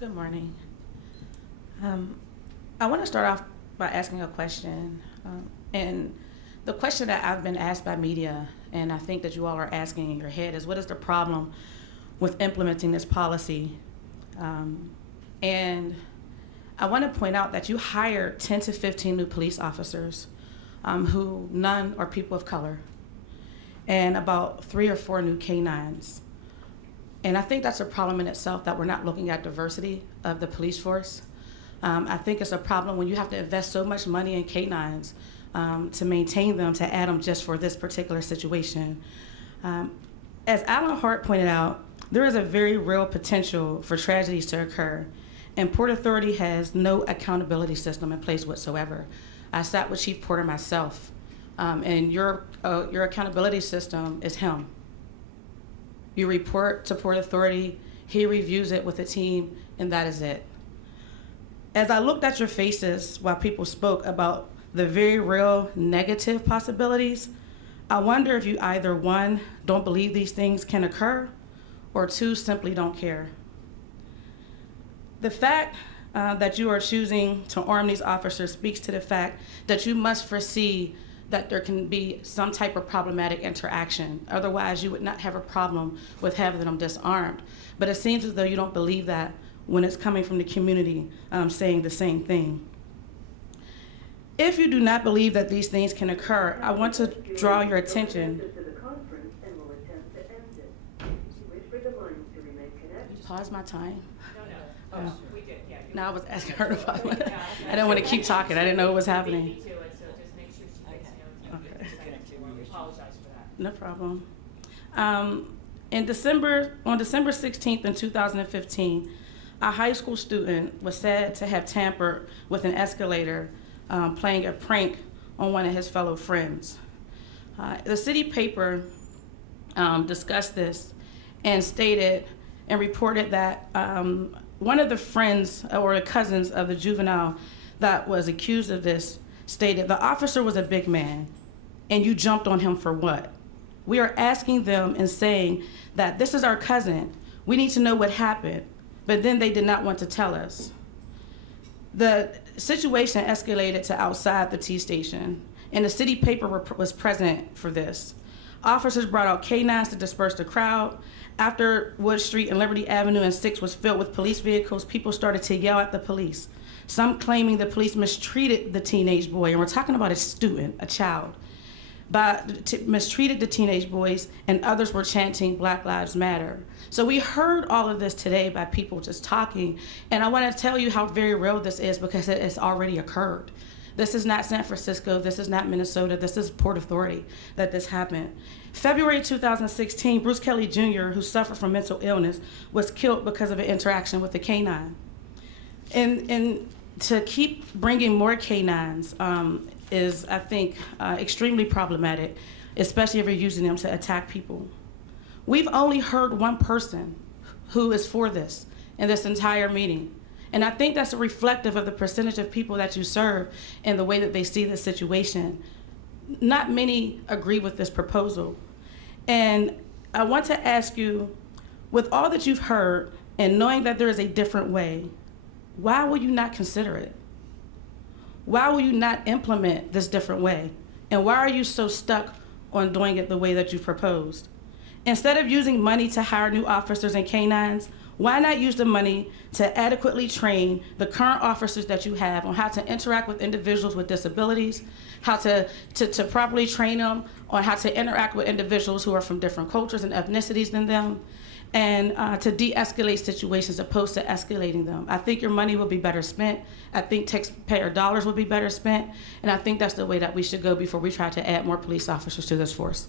Good morning. I want to start off by asking a question. And the question that I've been asked by media, and I think that you all are asking in your head, is what is the problem with implementing this policy? And I want to point out that you hired 10 to 15 new police officers, who none are people of color, and about 3 or 4 new canines. And I think that's a problem in itself, that we're not looking at diversity of the police force. I think it's a problem when you have to invest so much money in canines to maintain them, to add them just for this particular situation. As Alan Hart pointed out, there is a very real potential for tragedies to occur, and Port Authority has no accountability system in place whatsoever. I sat with Chief Porter myself, and your accountability system is him. You report to Port Authority, he reviews it with a team, and that is it. As I looked at your faces while people spoke about the very real negative possibilities, I wonder if you either, 1, don't believe these things can occur, or 2, simply don't care. The fact that you are choosing to arm these officers speaks to the fact that you must foresee that there can be some type of problematic interaction. Otherwise, you would not have a problem with having them disarmed. But it seems as though you don't believe that when it's coming from the community saying the same thing. If you do not believe that these things can occur, I want to draw your attention. Pause my time. No, we did, yeah. No, I was asking her about it. I didn't want to keep talking. I didn't know what was happening. Apologize for that. No problem. On December 16th in 2015, a high school student was said to have tampered with an escalator, playing a prank on one of his fellow friends. The city paper discussed this and stated and reported that one of the friends or the cousins of the juvenile that was accused of this stated the officer was a big man and you jumped on him for what? We are asking them and saying that this is our cousin. We need to know what happened, but then they did not want to tell us. The situation escalated to outside the T station, and the city paper was present for this. Officers brought out canines to disperse the crowd. After Wood Street and Liberty Avenue and 6 was filled with police vehicles, people started to yell at the police. Some claiming the police mistreated the teenage boy, and we're talking about a student, a child, mistreated the teenage boys, and others were chanting Black Lives Matter. So we heard all of this today by people just talking, and I want to tell you how very real this is because it has already occurred. This is not San Francisco, this is not Minnesota, this is Port Authority that this happened. February 2016, Bruce Kelly Jr., who suffered from mental illness, was killed because of an interaction with a canine. And to keep bringing more canines is, I think, extremely problematic, especially if you're using them to attack people. We've only heard one person who is for this in this entire meeting. And I think that's reflective of the percentage of people that you serve and the way that they see the situation. Not many agree with this proposal. And I want to ask you, with all that you've heard and knowing that there is a different way, why will you not consider it? Why will you not implement this different way? And why are you so stuck on doing it the way that you've proposed? Instead of using money to hire new officers and canines, why not use the money to adequately train the current officers that you have on how to interact with individuals with disabilities, how to properly train them on how to interact with individuals who are from different cultures and ethnicities than them, and to de-escalate situations opposed to escalating them. I think your money will be better spent. I think taxpayer dollars will be better spent, and I think that's the way that we should go before we try to add more police officers to this force.